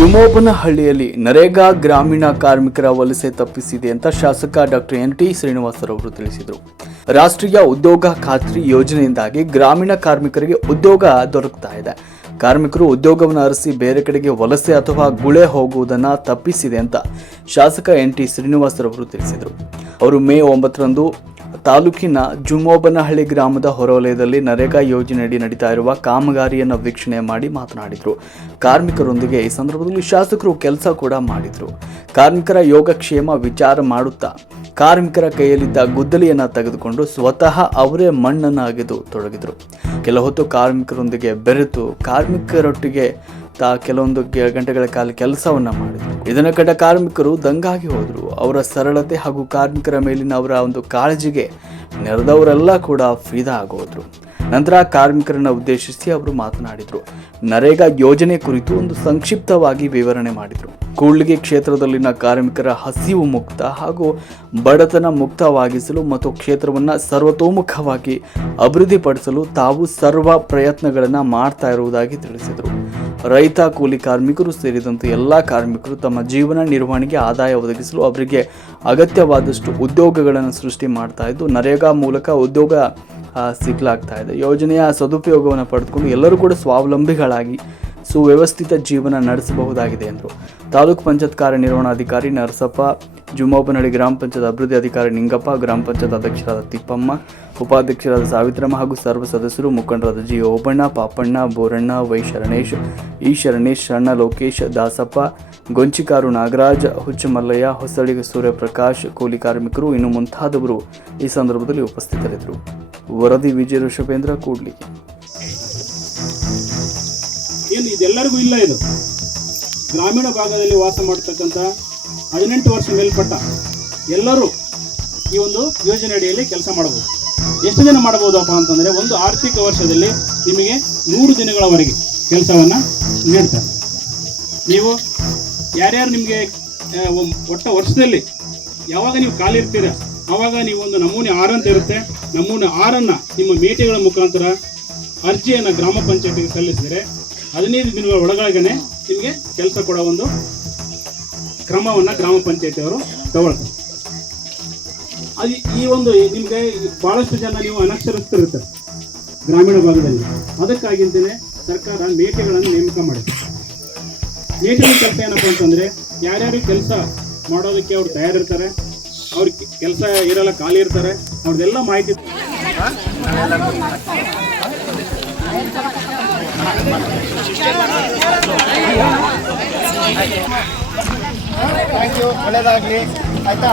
ಜುಮೋಬನಹಳ್ಳಿಯಲ್ಲಿ ನರೇಗಾ ಗ್ರಾಮೀಣ ಕಾರ್ಮಿಕರ ವಲಸೆ ತಪ್ಪಿಸಿದೆ ಅಂತ ಶಾಸಕ ಡಾಕ್ಟರ್ ಎನ್ ಟಿ ಶ್ರೀನಿವಾಸರವರು ತಿಳಿಸಿದರು. ರಾಷ್ಟ್ರೀಯ ಉದ್ಯೋಗ ಖಾತ್ರಿ ಯೋಜನೆಯಿಂದಾಗಿ ಗ್ರಾಮೀಣ ಕಾರ್ಮಿಕರಿಗೆ ಉದ್ಯೋಗ ದೊರಕ್ತಾ ಇದೆ. ಕಾರ್ಮಿಕರು ಉದ್ಯೋಗವನ್ನು ಅರಸಿ ಬೇರೆ ಕಡೆಗೆ ವಲಸೆ ಅಥವಾ ಗುಳೆ ಹೋಗುವುದನ್ನು ತಪ್ಪಿಸಿದೆ ಅಂತ ಶಾಸಕ ಎನ್ ಟಿ ಶ್ರೀನಿವಾಸರವರು ತಿಳಿಸಿದರು. ಅವರು ಮೇ ಒಂಬತ್ತರಂದು ತಾಲೂಕಿನ ಜುಮೋಬನಹಳ್ಳಿ ಗ್ರಾಮದ ಹೊರವಲಯದಲ್ಲಿ ನರೇಗಾ ಯೋಜನೆಯಡಿ ನಡೀತಾ ಇರುವ ಕಾಮಗಾರಿಯನ್ನು ವೀಕ್ಷಣೆ ಮಾಡಿ ಮಾತನಾಡಿದರು. ಕಾರ್ಮಿಕರೊಂದಿಗೆ ಈ ಸಂದರ್ಭದಲ್ಲಿ ಶಾಸಕರು ಕೆಲಸ ಕೂಡ ಮಾಡಿದರು. ಕಾರ್ಮಿಕರ ಯೋಗಕ್ಷೇಮ ವಿಚಾರ ಮಾಡುತ್ತಾ ಕಾರ್ಮಿಕರ ಕೈಯಲ್ಲಿದ್ದ ಗುದ್ದಲಿಯನ್ನು ತೆಗೆದುಕೊಂಡು ಸ್ವತಃ ಅವರೇ ಮಣ್ಣನ್ನು ಅಗೆದು ತೊಡಗಿದರು. ಕೆಲ ಹೊತ್ತು ಕಾರ್ಮಿಕರೊಂದಿಗೆ ಬೆರೆತು ಕಾರ್ಮಿಕರೊಟ್ಟಿಗೆ ತಾ ಕೆಲವೊಂದು ಗಂಟೆಗಳ ಕಾಲ ಕೆಲಸವನ್ನ ಮಾಡಿದರು. ಇದನ್ನ ಕಂಡ ಕಾರ್ಮಿಕರು ದಂಗಾಗಿ ಹೋದರು. ಅವರ ಸರಳತೆ ಹಾಗೂ ಕಾರ್ಮಿಕರ ಮೇಲಿನ ಅವರ ಒಂದು ಕಾಳಜಿಗೆ ನೆರೆದವರೆಲ್ಲ ಕೂಡ ಫಿದಾ ಆಗೋದ್ರು. ನಂತರ ಕಾರ್ಮಿಕರನ್ನ ಉದ್ದೇಶಿಸಿ ಅವರು ಮಾತನಾಡಿದರು. ನರೇಗಾ ಯೋಜನೆ ಕುರಿತು ಒಂದು ಸಂಕ್ಷಿಪ್ತವಾಗಿ ವಿವರಣೆ ಮಾಡಿದರು. ಕೂಡ್ಲಿಗೆ ಕ್ಷೇತ್ರದಲ್ಲಿನ ಕಾರ್ಮಿಕರ ಹಸಿವು ಮುಕ್ತ ಹಾಗೂ ಬಡತನ ಮುಕ್ತವಾಗಿಸಲು ಮತ್ತು ಕ್ಷೇತ್ರವನ್ನು ಸರ್ವತೋಮುಖವಾಗಿ ಅಭಿವೃದ್ಧಿಪಡಿಸಲು ತಾವು ಸರ್ವ ಪ್ರಯತ್ನಗಳನ್ನು ಮಾಡ್ತಾ ಇರುವುದಾಗಿ ತಿಳಿಸಿದರು. ರೈತ, ಕೂಲಿ ಕಾರ್ಮಿಕರು ಸೇರಿದಂತೆ ಎಲ್ಲ ಕಾರ್ಮಿಕರು ತಮ್ಮ ಜೀವನ ನಿರ್ವಹಣೆಗೆ ಆದಾಯ ಒದಗಿಸಲು ಅವರಿಗೆ ಅಗತ್ಯವಾದಷ್ಟು ಉದ್ಯೋಗಗಳನ್ನು ಸೃಷ್ಟಿ ಮಾಡ್ತಾ ಇದ್ದು, ನರೇಗಾ ಮೂಲಕ ಉದ್ಯೋಗ ಸಿಗ್ಲಾಗ್ತಾ ಇದೆ. ಯೋಜನೆಯ ಸದುಪಯೋಗವನ್ನು ಪಡೆದುಕೊಂಡು ಎಲ್ಲರೂ ಕೂಡ ಸ್ವಾವಲಂಬಿಗಳಾಗಿ ಸುವ್ಯವಸ್ಥಿತ ಜೀವನ ನಡೆಸಬಹುದಾಗಿದೆ ಎಂದರು. ತಾಲೂಕು ಪಂಚಾಯತ್ ಕಾರ್ಯನಿರ್ವಹಣಾಧಿಕಾರಿ ನರಸಪ್ಪ ಜುಮ್ಮೋಬನಹಳ್ಳಿ ಗ್ರಾಮ ಪಂಚಾಯತ್ ಅಭಿವೃದ್ಧಿ ಅಧಿಕಾರಿ ನಿಂಗಪ್ಪ, ಗ್ರಾಮ ಪಂಚಾಯತ್ ಅಧ್ಯಕ್ಷರಾದ ತಿಪ್ಪಮ್ಮ ಉಪಾಧ್ಯಕ್ಷರಾದ ಸಾವಿತ್ರಮ್ಮ ಹಾಗೂ ಸರ್ವ ಸದಸ್ಯರು, ಮುಖಂಡರಾದ G Obanna Papanna, Boranna Y Sharanesh E Sharanesh Sharana Lokesh, Dasappa, ಗೊಂಚಿಕಾರು, Nagaraj, ಹುಚ್ಚಮಲ್ಲಯ್ಯ ಹೊಸಳಿಗ Suryaprakash, ಕೂಲಿ ಕಾರ್ಮಿಕರು, ಇನ್ನು ಮುಂತಾದವರು ಈ ಸಂದರ್ಭದಲ್ಲಿ ಉಪಸ್ಥಿತರಿದ್ದರು. ವರದಿ ವಿಜಯ ಋಷಭೇಂದ್ರ, ಕೂಡ್ಲಿ. ಏನು, ಇದೆಲ್ಲರಿಗೂ ಇಲ್ಲ ಇದು? ಗ್ರಾಮೀಣ ಭಾಗದಲ್ಲಿ ವಾಸ ಮಾಡ್ತಕ್ಕಂಥ ಹದಿನೆಂಟು ವರ್ಷ ಮೇಲ್ಪಟ್ಟ ಎಲ್ಲರೂ ಈ ಒಂದು ಯೋಜನೆ ಅಡಿಯಲ್ಲಿ ಕೆಲಸ ಮಾಡಬಹುದು. ಎಷ್ಟು ದಿನ ಮಾಡಬಹುದಪ್ಪ ಅಂತಂದರೆ ಒಂದು ಆರ್ಥಿಕ ವರ್ಷದಲ್ಲಿ ನಿಮಗೆ ನೂರು ದಿನಗಳವರೆಗೆ ಕೆಲಸವನ್ನು ನೀಡ್ತಾರೆ. ನೀವು ಯಾರ್ಯಾರು ನಿಮಗೆ ಒಟ್ಟ ವರ್ಷದಲ್ಲಿ ಯಾವಾಗ ನೀವು ಕಾಲಿರ್ತೀರ ಆವಾಗ ನೀವು ಒಂದು ನಮೂನೆ ಆರ್ ಅಂತ ಇರುತ್ತೆ. ನಮೂನೆ ಆರನ್ನು ನಿಮ್ಮ ಮೇಟಿಗಳ ಮುಖಾಂತರ ಅರ್ಜಿಯನ್ನು ಗ್ರಾಮ ಪಂಚಾಯತಿಗೆ ಸಲ್ಲಿಸಿದರೆ ಹದಿನೈದು ದಿನಗಳ ಒಳಗಡೆನೆ ನಿಮಗೆ ಕೆಲಸ ಕೊಡೋ ಒಂದು ಕ್ರಮವನ್ನು ಗ್ರಾಮ ಪಂಚಾಯತಿಯವರು ತಗೊಳ್ತಾರೆ. ಅದು ಈ ಒಂದು ನಿಮಗೆ ಬಹಳಷ್ಟು ಜನ ನೀವು ಅನಕ್ಷರಸ್ಥರಿರ್ತಾರೆ ಗ್ರಾಮೀಣ ಭಾಗದಲ್ಲಿ. ಅದಕ್ಕಾಗಿ ಅಂತಲೇ ಸರ್ಕಾರ ಮೇಕೆಗಳನ್ನು ನೇಮಕ ಮಾಡಿದೆ. ಮೇಕೆಗಳ ಕೆಲಸ ಏನಪ್ಪ ಅಂತಂದರೆ ಯಾರ್ಯಾರು ಕೆಲಸ ಮಾಡೋದಕ್ಕೆ ಅವ್ರು ತಯಾರಿರ್ತಾರೆ ಅವ್ರಿಗೆ ಕೆಲಸ ಇರಲ್ಲ, ಖಾಲಿ ಇರ್ತಾರೆ ಅವ್ರದ್ದೆಲ್ಲ ಮಾಹಿತಿ ಥ್ಯಾಂಕ್ ಯು ಒಳ್ಳೇದಾಗಲಿ. ಆಯ್ತಾ?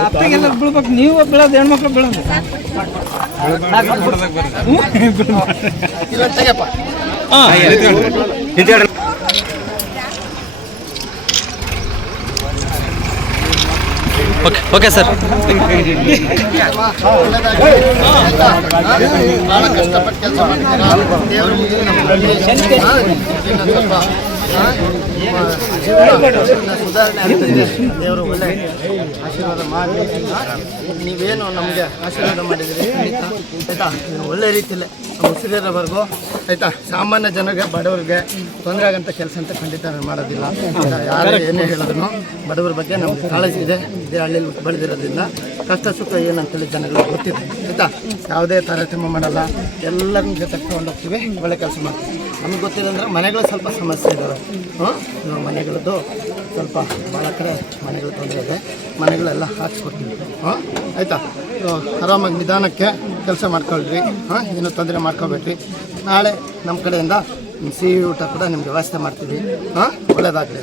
ಅಪ್ಪಗೆಲ್ಲ ಬೀಳ್ಬೇಕು ನೀವು ಬೀಳೋದು ಹೆಣ್ಮಕ್ಳು ಬೀಳೋದು ಇಲ್ಲ ತೆಗೆಯಪ್ಪ ಓಕೆ ಸರ್ ಒಳ್ಳೇದಾಗಲಿ ಆಯ್ತಾ ಭಾಳ ಕಷ್ಟಪಟ್ಟು ಕೆಲಸ ಮಾಡ್ತೀರಾ ಸುಧಾರಣೆ ದೇವರು ಒಳ್ಳೆ ಆಶೀರ್ವಾದ ಮಾಡಿ ನೀವೇನು ನಮಗೆ ಆಶೀರ್ವಾದ ಮಾಡಿದಿರಿ ಆಯ್ತಾ ಒಳ್ಳೆ ರೀತಿಯಲ್ಲಿ ಉಸಿರಿರೋವರೆಗೂ ಆಯ್ತಾ ಸಾಮಾನ್ಯ ಜನರಿಗೆ ಬಡವರಿಗೆ ತೊಂದರೆ ಆಗಂತ ಕೆಲಸ ಅಂತ ಖಂಡಿತ ನಾನು ಮಾಡೋದಿಲ್ಲ ಯಾರು ಏನೇ ಹೇಳಿದ್ರು ಬಡವರ ಬಗ್ಗೆ ನಮ್ಗೆ ಕಾಳಜಿ ಇದೆ ಇದೇ ಹಳ್ಳಿಯಲ್ಲಿ ಬೆಳೆದಿರೋದ್ರಿಂದ ಕಷ್ಟ ಸುಖ ಏನಂತೇಳಿ ಜನಗಳು ಗೊತ್ತಿದೆ ಆಯ್ತಾ ಯಾವುದೇ ತಾರತಮ್ಯ ಮಾಡಲ್ಲ ಎಲ್ಲರನ್ನ ಜೊತೆ ತಗೊಂಡೋಗ್ತೀವಿ ಒಳ್ಳೆ ಕೆಲಸ ಮಾಡ್ತೀವಿ ನಮಗೆ ಗೊತ್ತಿಲ್ಲ ಅಂದರೆ ಮನೆಗಳು ಸ್ವಲ್ಪ ಸಮಸ್ಯೆ ಇದ್ದಾವೆ ಹ್ಞೂ ಮನೆಗಳದ್ದು ಸ್ವಲ್ಪ ಭಾಳ ಕಡೆ ಮನೆಗಳು ತೊಂದರೆ ಇದೆ. ಮನೆಗಳೆಲ್ಲ ಹಾಕ್ಸ್ಕೊಡ್ತೀವಿ. ಹಾಂ ಆಯಿತಾ? ಆರಾಮಾಗಿ ನಿಧಾನಕ್ಕೆ ಕೆಲಸ ಮಾಡ್ಕೊಳ್ರಿ. ಹಾಂ ಏನು ತೊಂದರೆ ಮಾಡ್ಕೋಬೇಡ್ರಿ. ನಾಳೆ ನಮ್ಮ ಕಡೆಯಿಂದ ಸಿಹಿ ಊಟ ಕೂಡ ನಿಮ್ಗೆ ವ್ಯವಸ್ಥೆ ಮಾಡ್ತೀವಿ. ಹಾಂ ಒಳ್ಳೆಯದಾಗಲಿ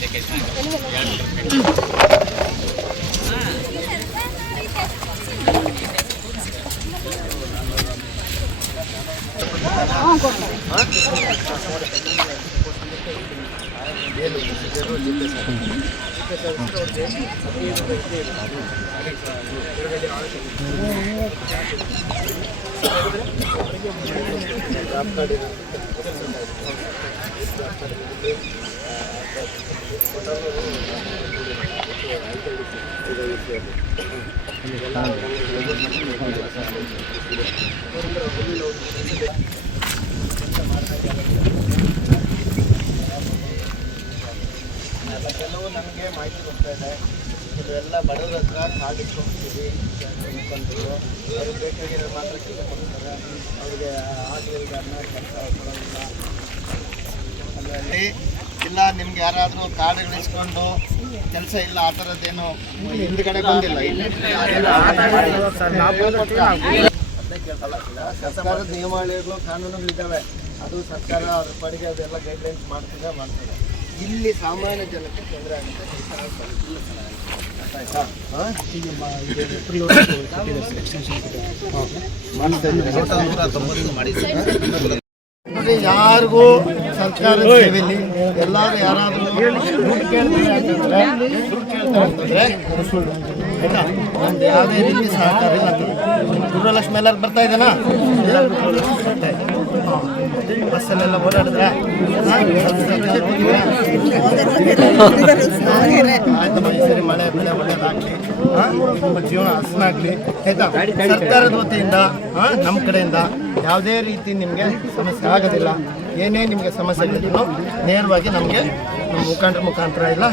చెప్పేసారు చెప్పేసారు ಕೆಲವು ನಮಗೆ ಮಾಹಿತಿ ಬರ್ತಾ ಇದೆ ಇವೆಲ್ಲ ಬಡವರ ಹತ್ರ ಕಾರ್ಡ್ ಇಟ್ಕೊಂಡ್ಬಿಟ್ಟಿವಿ ಮುಖಂಡರು. ಅವ್ರಿಗೆ ಬೇಕಾಗಿರೋ ಮಾತ್ರ ಕೆಲಸ ಕೊಡ್ತಾರೆ ಅವ್ರಿಗೆ ಅನ್ನ ಕೆಲಸ ಕೊಡೋದಿಲ್ಲ. ಅದರಲ್ಲಿ ಇಲ್ಲ, ನಿಮ್ಗೆ ಯಾರಾದರೂ ಕಾರ್ಡ್ಗಳು ಇಸ್ಕೊಂಡು ಕೆಲಸ ಇಲ್ಲ, ಆ ಥರದ್ದೇನು ಹಿಂದ್ಗಡೆ ಬಂದಿಲ್ಲ ಸರ್ಕಾರದ ನಿಯಮಾವಳಿಗಳು ಕಾನೂನುಗಳಿದ್ದಾವೆ. ಅದು ಸರ್ಕಾರ ಅದ್ರ ಪಡೆಗೆ ಅದೆಲ್ಲ ಗೈಡ್ಲೈನ್ಸ್ ಮಾಡ್ತದೆ ಮಾಡ್ತದೆ. ಇಲ್ಲಿ ಸಾಮಾನ್ಯ ಜನಕ್ಕೆ ತೊಂದರೆ ಆಗುತ್ತೆ? ನೋಡಿ ಯಾರಿಗೂ ಸರ್ಕಾರ ಸೇವೆಯಲ್ಲಿ ಎಲ್ಲರೂ ಯಾರಾದರೂ ಯಾವುದೇ ರೀತಿ ಸಹಕಾರ ಇಲ್ಲ. ಗುರುಲಕ್ಷ್ಮಿ ಎಲ್ಲರೂ ಬರ್ತಾ ಇದ್ದಾನಾ. ಬಸ್ಸಲ್ಲೆಲ್ಲ ಓಡಾಡಿದ್ರೆ ಈ ಸರಿ ಮಳೆ, ಬೆಳೆ ಒಳ್ಳೇದಾಗಲಿ ನಿಮ್ಮ ಜೀವನ ಹಸನಾಗಲಿ ಆಯ್ತಾ? ಸರ್ಕಾರದ ವತಿಯಿಂದ ನಮ್ಮ ಕಡೆಯಿಂದ ಯಾವುದೇ ರೀತಿ ನಿಮಗೆ ಸಮಸ್ಯೆ ಆಗೋದಿಲ್ಲ. ಏನೇ ನಿಮಗೆ ಸಮಸ್ಯೆಗಳಿದ್ರು ನೇರವಾಗಿ ನಮಗೆ ಮುಖಾಂತರ ಮುಖಾಂತರ ಇಲ್ಲ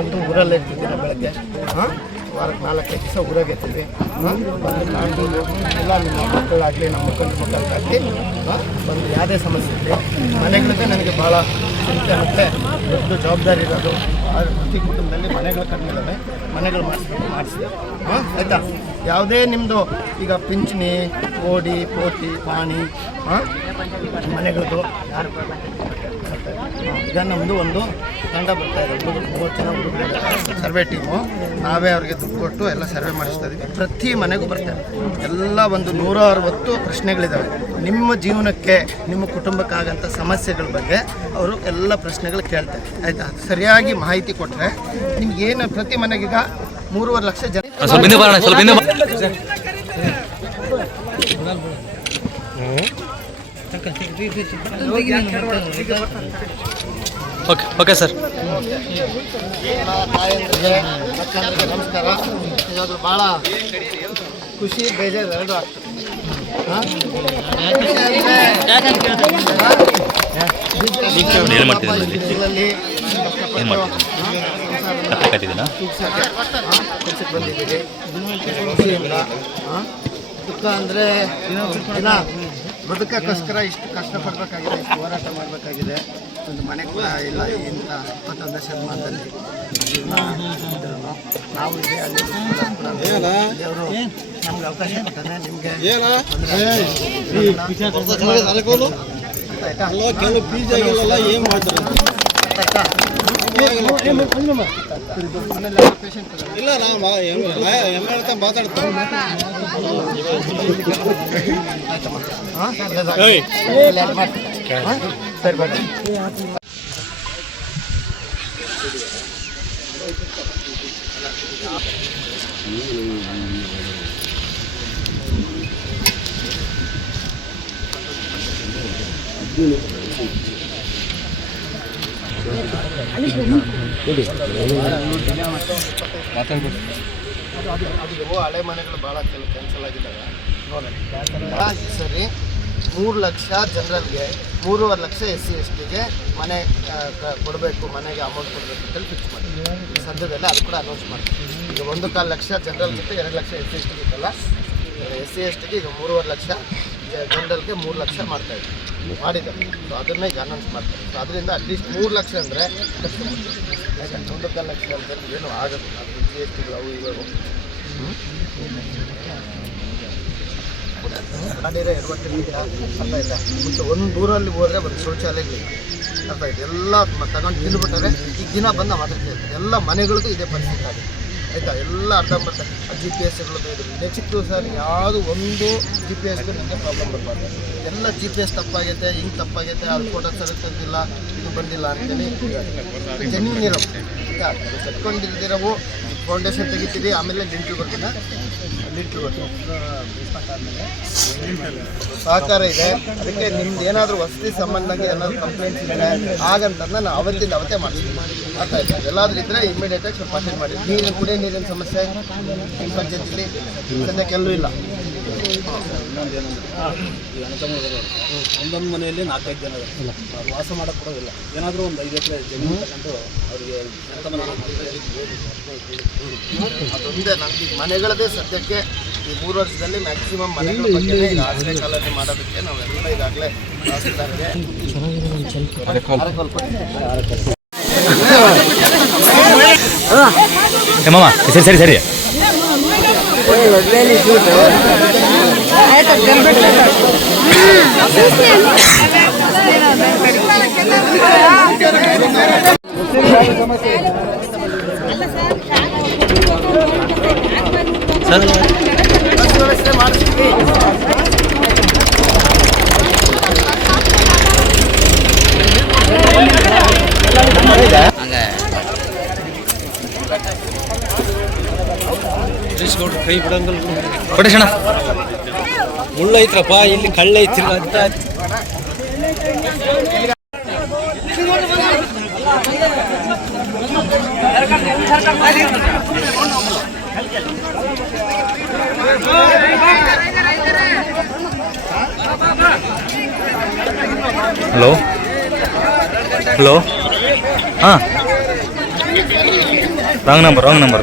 ಒಂದು ಊರಲ್ಲೇ ಇರ್ತಿದ್ದೀರ ಬೆಳಗ್ಗೆ. ಹಾಂ ವಾರಕ್ಕೆ ನಾಲ್ಕೈದು ದಿವಸ ಊರಾಗೆ ಇರ್ತೀವಿ ಹಾಂ ಬಂದು ಎಲ್ಲ ನಿಮ್ಮ ಮಕ್ಕಳಾಗಲಿ, ನಮ್ಮ ಮಕ್ಕಳ, ಮಕ್ಕಳಾಗಲಿ ಬಂದು ಯಾವುದೇ ಸಮಸ್ಯೆ ಇದೆ ಮನೆಗಳಿಂದ ನನಗೆ ಭಾಳ ಚಿಂತೆ ಮತ್ತು ದೊಡ್ಡ ಜವಾಬ್ದಾರಿ ಇರೋದು. ಪ್ರತಿ ಕುಟುಂಬದಲ್ಲಿ ಮನೆಗಳು ಕಡಿಮೆ ಇದ್ದಾವೆ ಮನೆಗಳು ಮಾಡಿಸ್ಬೇಕು, ಮಾಡಿಸಿದೆ. ಹಾಂ ಆಯಿತಾ? ಯಾವುದೇ ನಿಮ್ಮದು ಈಗ ಪಿಂಚಣಿ, ಓಡಿ ಪೋಟಿ ಪಾಣಿ ಹಾಂ ಮನೆಗಳದ್ದು ಯಾರು? ಈಗ ನಮ್ಮದು ಒಂದು ತಂಡ ಬರ್ತಾ ಇದೆ. ಹುಡುಗರು ಮೂವತ್ತು ಜನ ಹುಡುಗರು. Survey team. ನಾವೇ ಅವ್ರಿಗೆ ದುಡ್ಡು ಕೊಟ್ಟು ಎಲ್ಲ ಸರ್ವೆ ಮಾಡಿಸ್ತಾ ಇದ್ದೀವಿ ಪ್ರತಿ ಮನೆಗೂ ಬರ್ತಾರೆ ಎಲ್ಲ ಒಂದು ನೂರ ಅರವತ್ತು ಪ್ರಶ್ನೆಗಳಿದ್ದಾವೆ ನಿಮ್ಮ ಜೀವನಕ್ಕೆ ನಿಮ್ಮ ಕುಟುಂಬಕ್ಕಾಗಂಥ ಸಮಸ್ಯೆಗಳ ಬಗ್ಗೆ ಅವರು ಎಲ್ಲ ಪ್ರಶ್ನೆಗಳು ಕೇಳ್ತಾರೆ. ಆಯಿತಾ? ಸರಿಯಾಗಿ ಮಾಹಿತಿ ಕೊಟ್ಟರೆ ನಿಮ್ಗೇನು ಪ್ರತಿ ಮನೆಗೀಗ ಮೂರುವರೆ ಲಕ್ಷ ಜನ ಸ್ವಲ್ಪ ಓಕೆ ಓಕೆ ಸರ್ ತಾಯಂದ್ರಿಗೆ ನಮಸ್ಕಾರ ಇವಾಗ ಭಾಳ ಖುಷಿ ಬೇಜಾರು ಎರಡು? ಏನ್ ಏನ್ ಕೆಲಸಕ್ಕೆ? ದುಃಖ ಅಂದರೆ ದಿನ ಬದುಕಕ್ಕೋಸ್ಕರ ಇಷ್ಟು ಕಷ್ಟ ಪಡ್ಬೇಕಾಗಿದೆ ಹೋರಾಟ ಮಾಡಬೇಕಾಗಿದೆ ಒಂದು ಮನೆ ಕೂಡ ಇಲ್ಲ ಇಂಥ ಇಪ್ಪತ್ತೊಂದನೇ ಶತಮಾನದಲ್ಲಿ ನಾವು ಇದೆ ಅಲ್ಲಿ ದೇವರು ನಮ್ಗೆ ಅವಕಾಶ ಕೊಡ್ತಾನೆ ನಿಮಗೆ ಏನು? ಮಾಡ್ತಾರೆ? ಇಲ್ಲ ನಾವು ಎಂ ಎಲ್ ಆಯ್ತಮ್ಮ ಸರಿ ಬರ್ರಿ ಅದು ಹಳೆ ಮನೆಗಳು ಭಾಳ ಕೆಲ ಕ್ಯಾನ್ಸಲ್ ಆಗಿದ್ದಾವೆ ಸರಿ ಮೂರು ಲಕ್ಷ ಜನರಲ್ಗೆ ಮೂರುವರೆ ಲಕ್ಷ ಎಸ್ ಸಿ ಎಸ್ ಟಿಗೆ ಮನೆ ಕೊಡಬೇಕು, ಮನೆಗೆ ಅಮೌಂಟ್ ಕೊಡಬೇಕು ಅಂತೇಳಿ ಫಿಕ್ಸ್ ಮಾಡಿ ಈ ಸದ್ಯದಲ್ಲೇ ಅದು ಕೂಡ ಅನೌನ್ಸ್ ಮಾಡ್ತೀವಿ ಈಗ ಒಂದು ಕಾಲು ಲಕ್ಷ ಜನರಲ್ ಜೊತೆ ಎರಡು ಲಕ್ಷ ಎಸ್ ಸಿ ಎಸ್ ಟಿಗೆ ಇತ್ತಲ್ಲ ಎಸ್ ಸಿ ಎಸ್ ಟಿಗೆ ಈಗ ಮೂರುವರೆ ಲಕ್ಷ ಜನರಲ್ಗೆ ಮೂರು ಲಕ್ಷ ಮಾಡ್ತಾ ಇದ್ದೀವಿ ಮಾಡಿದ್ದಾರೆ. ಸೊ ಅದನ್ನೇ ಈಗ ಅನೌನ್ಸ್ ಮಾಡ್ತಾರೆ. ಸೊ ಅದರಿಂದ ಅಟ್ಲೀಸ್ಟ್ ಮೂರು ಲಕ್ಷ ಅಂದರೆ ಯಾಕಂದ್ರೆ ಒಂದು ಕಾಲು ಲಕ್ಷ ಅಂತಂದ್ರೆ ಏನು ಆಗುತ್ತೆ ಅದು ಜಿ ಎಸ್ ಟಿಗಳು ಅವು ಇವು. ಮಾಡಿರೋ ಎಡವಟ್ಟಿಲ್ಲ ಅರ್ಥ ಇಲ್ಲ ಮುಂಚೆ ಒಂದು ದೂರಲ್ಲಿ ಹೋದರೆ ಒಂದು ಶೌಚಾಲಯಗಳಿಲ್ಲ ಅರ್ಥ ಆಯ್ತು. ಎಲ್ಲ ತಗೊಂಡು ತಿಂದ್ಬಿಟ್ಟಾರೆ ಈಗ ದಿನ ಬಂದು ಮಾತಾಡ್ತಾ ಇರ್ತಾರೆ ಎಲ್ಲ ಮನೆಗಳಿಗೂ ಇದೇ ಪರಿಸ್ಥಿತಿ ಆಗಿದೆ ಆಯಿತಾ ಎಲ್ಲ ಅರ್ಧಂಬರ್ಧ ಜಿ ಪಿ ಎಸ್ಗಳು ಚಿಕ್ಕ ಸರ್ ಯಾವುದು ಒಂದು ಜಿ ಪಿ ಎಸ್ಗೂ ನಿಮಗೆ ಪ್ರಾಬ್ಲಮ್ ಬರಬಾರ್ದು ಎಲ್ಲ ಜಿ ಪಿ ಎಸ್ ತಪ್ಪಾಗೈತೆ ಹಿಂಗೆ ತಪ್ಪಾಗೈತೆ ಅದು ಫೋಟೋ ತಂದಿಲ್ಲ ಇದು ಬಂದಿಲ್ಲ ಅಂತೇಳಿ ಜನ್ಯೂನ್ ಇರೋ ಆಯಿತಾ ಫೌಂಡೇಶನ್ ತೆಗಿತೀವಿ, ಆಮೇಲೆ ಲಿಂಟ್ರ್ ಬರ್ತೀನ ಲಿಂಟ್ರ್ ಬರ್ತೀನಿ ಸಹಕಾರ ಇದೆ. ಅದಕ್ಕೆ ನಿಮ್ದು ಏನಾದರೂ ವಸತಿ ಸಂಬಂಧಕ್ಕೆ ಏನಾದರೂ ಕಂಪ್ಲೇಂಟ್ಸ್ ಇದೆ ಹಾಗಂತ ನಾನು ಅವತ್ತಿಂದ ಅವತ್ತೇ ಮಾಡ್ತೀನಿ. ಅರ್ಥ ಇದೆ ಎಲ್ಲಾದ್ರೂ ಇದ್ದರೆ ಇಮಿಡಿಯೇಟಾಗಿ ಸ್ವಲ್ಪ ಅಟೆಂಡ್ ಮಾಡಿ ನೀರು ಕುಡಿಯೋ ನೀರಿನ ಸಮಸ್ಯೆ ಪಂಚಾಯತಿಲಿ ಸದ್ಯಕ್ಕೆ ಎಲ್ಲೂ ಇಲ್ಲ. ಒಂದೊಂದು ಮನೆಯಲ್ಲಿ ನಾಲ್ಕೈದು ಜನ ಇದ್ದಾರೆ ಅವ್ರು ವಾಸ ಮಾಡಕ್ಕೆ ಕೊಡೋದಿಲ್ಲ ಏನಾದರೂ ಒಂದು ಐದು ಎಕರೆ ಜಮೀನು ತಗೊಂಡು ಅವರಿಗೆ ಅದೊಂದೇ ನಮ್ಗೆ ಮನೆಗಳದೇ ಸದ್ಯಕ್ಕೆ ಈ ಮೂರು ವರ್ಷದಲ್ಲಿ ಮ್ಯಾಕ್ಸಿಮಮ್ ಮನೆಗಳ ಬಗ್ಗೆ ಈಗ ಆಶ್ರಯ ಕಾಲದಲ್ಲಿ ಮಾಡೋದಕ್ಕೆ ನಾವೆಲ್ಲ ಈಗಾಗಲೇ ಸರಿ ಸರಿ ಸರಿ ಸರ್ ಬಸ್ ವ್ಯವಸ್ಥೆ ಮಾಡಿಸ್ತೀವಿ ಕೈ ಬಿಡಂಗಲ್ಲ ಕೊಟೇಶಣ ಮುಳ್ಳೈತ್ರಪ್ಪ ಇಲ್ಲಿ ಕಳ್ಳ ಐತಿ ಅಂತ. ಹಲೋ? ಹಲೋ? ಹಾಂ. ರಾಂಗ್ ನಂಬರ್ ರಾಂಗ್ ನಂಬರ್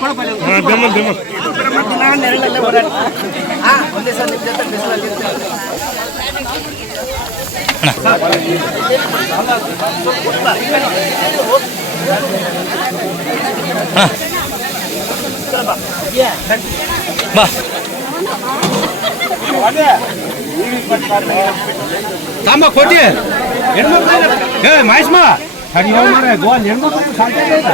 ಹಾಂ ಬಾ ಒಂದೇ ಸಲ ನಿಮ್ಮ ಜೊತೆ ಬಿಸಿಲಲ್ಲಿ ಇರ್ತೀವಿ. ಬಾ ತಾಂಬ ಕೊಟ್ಟಿ ಹೆಣ್ಮಕ್ಳು ಏ ಮಾಯಿಸ್ಮ ಸರಿ ಹೋಗಿ ಮಾರೆ ಗೋಲ್ ಹೆಣ್ಮಕ್ಳು ಸಾಲ್ತಾ ಇಲ್ಲ.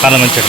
ಕಾಲ ಮಂಚಡಿ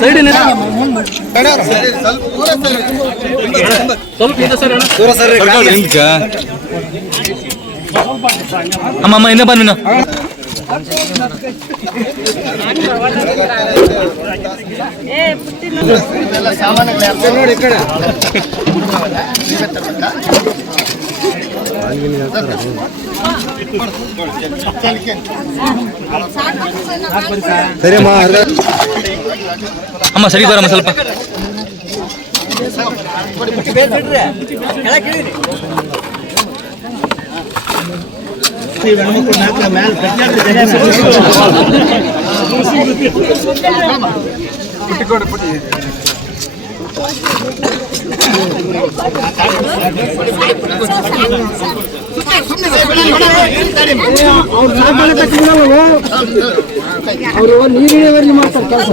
ಸೈಡ್ ಸ್ವಲ್ಪ ಹಿಂದೆ ಸರಿ ಅಣ್ಣ ಹಿಂದ್ಕ ಅಮ್ಮ ಅಮ್ಮ ಇನ್ನೇ ಬನ್ನಿ ನಾವು ಎಲ್ಲ ಸಾಮಾನುಗಳು ಯಾರು ನೋಡಿ ಈ ಕಡೆ ಅಮ್ಮ ಸರಿ ಬರಮ್ಮ ಸ್ವಲ್ಪ ಅವರು ನೀರಿನವರೆಗೆ ಮಾಡ್ತಾರೆ ಕೆಲಸ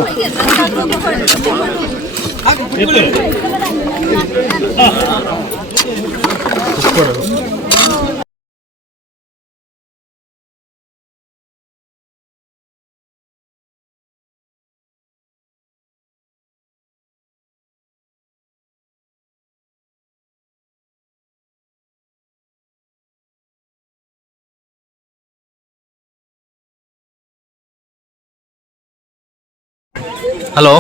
ಹಲೋ?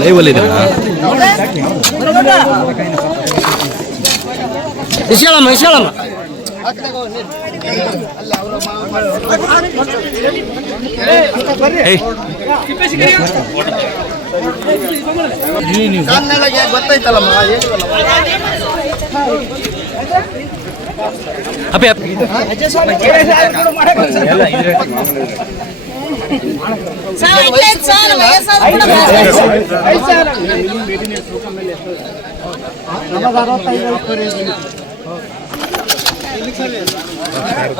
ಲೈವ್ ಅಲ್ಲಿ ಇಸ್ಕೊಳ್ಳಮ್ಮ ಇಸ್ಕೊಳ್ಳಮ್ಮ ಗೊತ್ತಾಯ್ತಲ್ಲಮ್ಮ ಅಪ್ಪಿ ಅಪ್ಪಿ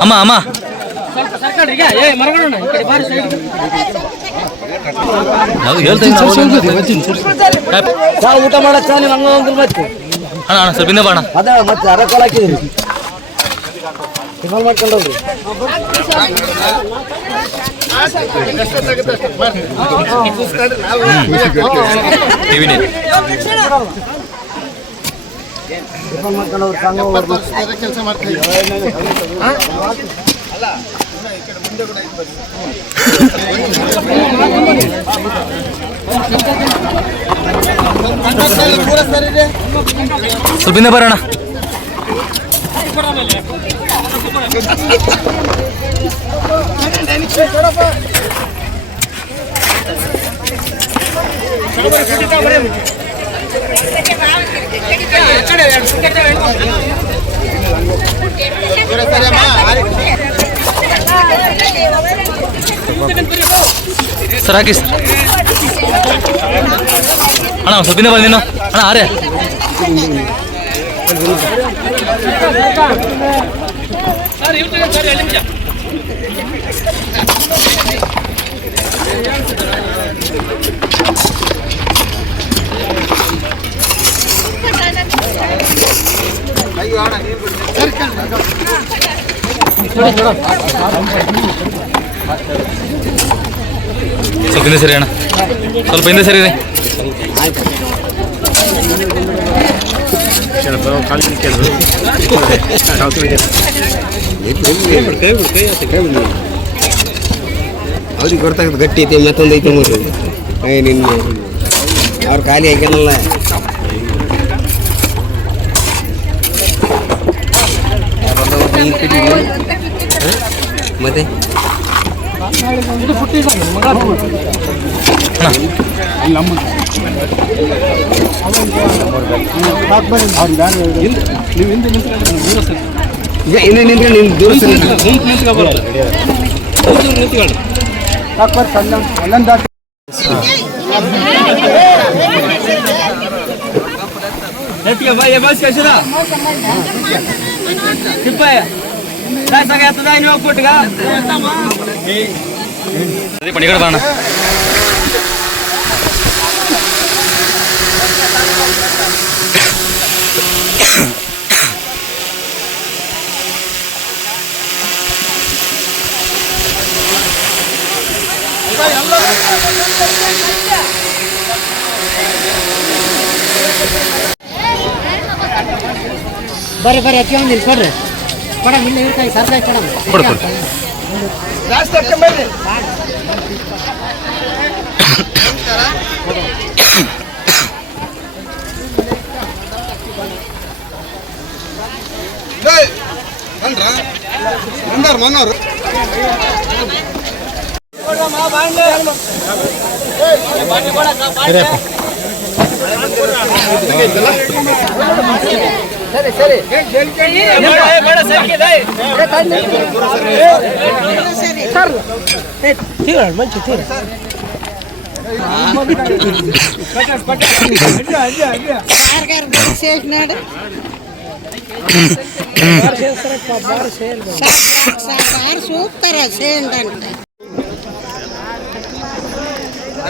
ಅಮ್ಮ ಅಮ್ಮ ನಾವು ಹೇಳ್ತಾ ಊಟ ಮಾಡಕ್ ನೀವು ಹಂಗ ಒಂದು ಮತ್ತೆ ಅಣ್ಣ ಅಣ್ಣ ಸ್ವಲ್ಪ ಹಿಂದೆ ಬಾ ಅಣ್ಣ ಅದ ಮತ್ತೆ ಅರ ಕಾಲ ಹಾಕಿದ್ರಿ ಟಿಫನ್ ಮಾಡ್ಕೊಂಡು ಹೋಗ್ರಿ ಟಿವಿನೇ ಟಿಫನ್ ಮಾಡ್ಕೊಂಡು ಕೆಲಸ ಪೂರ ಸರಿ ಇದೆ ಸ್ವಲ್ಪ ಹಿಂದೆ ಬರೋಣ ಪೂರ ಸರಿ ಅಮ್ಮ ಸರ್ ಹಾಕಿ ಸರ್ ಅಣ್ಣ ಒಂದ್ ಸ್ವಲ್ಪ ಹಿಂದೆ ಬಂದಿನ ಅಣ್ಣ ಆರೆ ಸ್ವಲ್ಪ ಹಿಂದೆ ಸರಿ ಅಣ್ಣ. ಸ್ವಲ್ಪ ಹಿಂದೆ ಸರಿ ರೀ ಅವ್ರಿಗೆ ಗೊತ್ತಾಗುತ್ತೆ ಗಟ್ಟಿ ಐತೆ ಮತ್ತೊಂದು ಐತೆ ನೋಡ್ರಿ. ಏ, ನಿನ್ನ. ಅವ್ರು ಖಾಲಿ ಆಗ್ಯಾನಲ್ಲ ಈ ಕಡೆ ಮತ್ತೆ ಇನ್ನೇ ನಿಂತ್ರೆ ನಿಮ್ ದೂರ ಎತ್ತಿಗೆ ಬಾ ಬಸ್ ಕಳ್ಸಿದ ತಿಪ್ಪಯ್ಯ ಸಾಕ ಎತ್ತದ ನೀವು ಹೋಗ್ಬಿಟ್ಗ ಪಣಿಗಡ ಬಾಣ ಬರ್ರಿ ಬರ್ರಿ ಅಕ್ಕಿ ಒಂದು ಇಲ್ಲಿ ಕೊಡ್ರಿ ಕೊಡ ಇಲ್ಲ ಇರ್ತಾಯಿ ಸರ್ಕಾರಿ ಕೊಡ ಕೊಡು ಕೊಡು ಬಂದಾರ ಮನೋರು ಮಂಚಿ ತೀರ సూపర్ చేయండి అంటే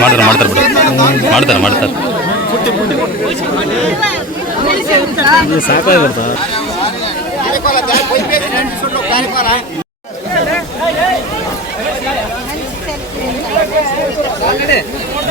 ಮಾಡ್ತಾರೆ ಮಾಡ್ತಾರೆ ಬಿಡು ಮಾಡ್ತಾರೆ ಮಾಡ್ತಾರೆ ಸಾಕಾಗಿ ಬರ್ತಾರೆ ಕಾರ್ಯಕ್ರಮ